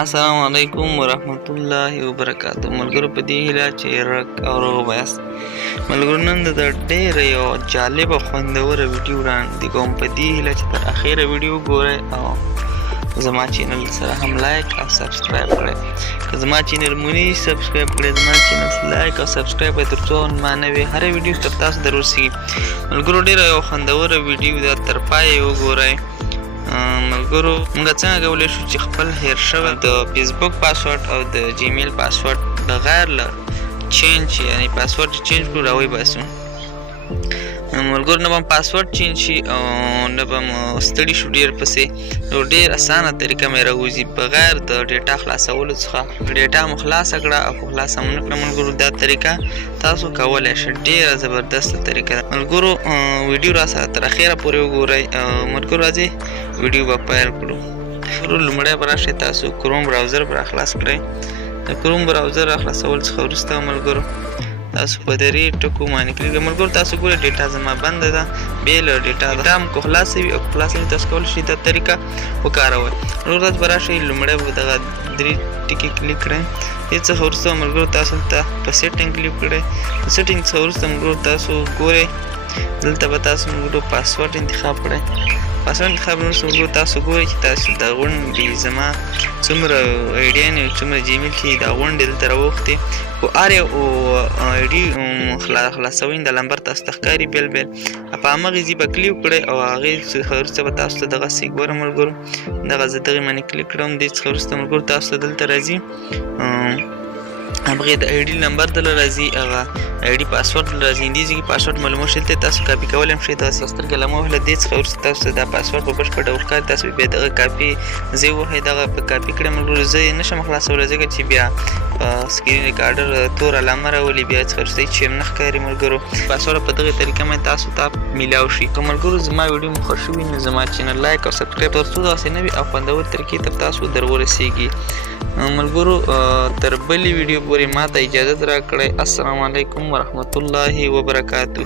السلام علیکم ورحمت الله وبرکاتہ. ملګرو په دې هیله چې او روغ یاست. ملګرو نن د ډېر یو جالب او خوندوره ویډیو وړاندې کوم. په دې هیله چې تر اخره ویډیو ګورئ او زما چینل سره هم لایک او سبسکرایب کړئ. که زما چینل مو نه سبسکرایب کړئ زما چینل لایک او سبسکرایب کړئ تر څو ما نوې هره ویډیو تر تاسو در ورسیږي. ملګرو ډېره یو خوندوره ویډیو ده، تر پایه یې وګورئ. ملګرو موږ څنګه کولی شو چې خپل هیر شوی د فیسبوک پاسورډ او د جیمیل پاسورډ بغیر له چینج یعنی پاسورډ چینج کړو راوباسو. ملګرو نه به پاسورډ چینج شي او نه به مو ستړي شو ډېر پسې. نو ډېر اسانه طریقه مې راوځي بغیر د ډیټا خلاصولو څخه. ډیټا مو خلاصه کړه او که خلاصه مو نه کړه ملګرو دا طریقه تاسو کولی شئ. ډېره زبردسته طریقه ده ملګرو. ویډیو را سره تر اخره پورې وګورئ. ملګرو راځئ ویډیو به پیل کړو. لومړی به راشئ تاسو کروم براوزر به راخلاص کړئ. د کروم براوزر راخلاصول څخه وروسته ملګرو تاسو په درې ټکو باندې کلیک کړئ. ملګرو تاسو ګورئ ډیټا زما بنده ده، بې له ډیټا ده هم که خلاصه وي او که خلاصه وي تاسو کولی شئ دا طریقه وکاروئ. ملګرو تاسو به راشئ لومړی به دغه درې ټکي کلیک کړئ. دې څخه وروسته ملګرو تاسو ته په سیټینګ کلیک کړئ. په سیټینګ څخه وروسته ملګرو تاسو ګورئ دلته به تاسو ملګرو پاسورډ انتخاب کړئ. پاسورډ انتخاب وروسته ملګرو تاسو ګورئ چې تاسو د غونډې زما څومره ایډیانې څومره جیمیل کې د غونډې دلته راوختې. خو هر یو ایډي خلاصوئ د نمبر تاسو ته ښکاري بیل بیل. په همغې ځای به کلیک کړئ او هغې څخه وروسته به تاسو ته دغسې ګوره ملګرو دغه زه دغې باندې کلیک کړم. دې څخه وروسته ملګرو تاسو ته دلته راځي همغې د آی ډي نمبر دله راځي، هغه آی ډي پاسورډ دله راځي. دې ځای کې پاسورډ معلومول شي دلته تاسو کاپي کولی هم شئ. دغسې سترګې له مه وهله. دې څخه وروسته تاسو ته دا پاسورډ په بشپړ ډول ښکاري. تاسو بیا دغه کاپي ځای ووهئ. دغه په کاپي کړئ ملګرو. زه یې نه شم خلاصولی ځکه چې بیا په سکرین ریکارډر تور علامه راولي بیا څخه وروسته هېڅ شی هم نه ښکاري ملګرو. پاسورډ په دغې طریقه باندې تاسو ته میلاو شي. که ملګرو زما ویډیو مو خوښ وي نو زما چینل لایک او سبسکرایب تر څو دغسې نوې او خوندور طریقې تر تاسو در ورسیږي. ملګرو تر بلې ویډیو پورې ما ته اجازت راکړئ. السلام علیکم ورحمت الله وبرکاتہ.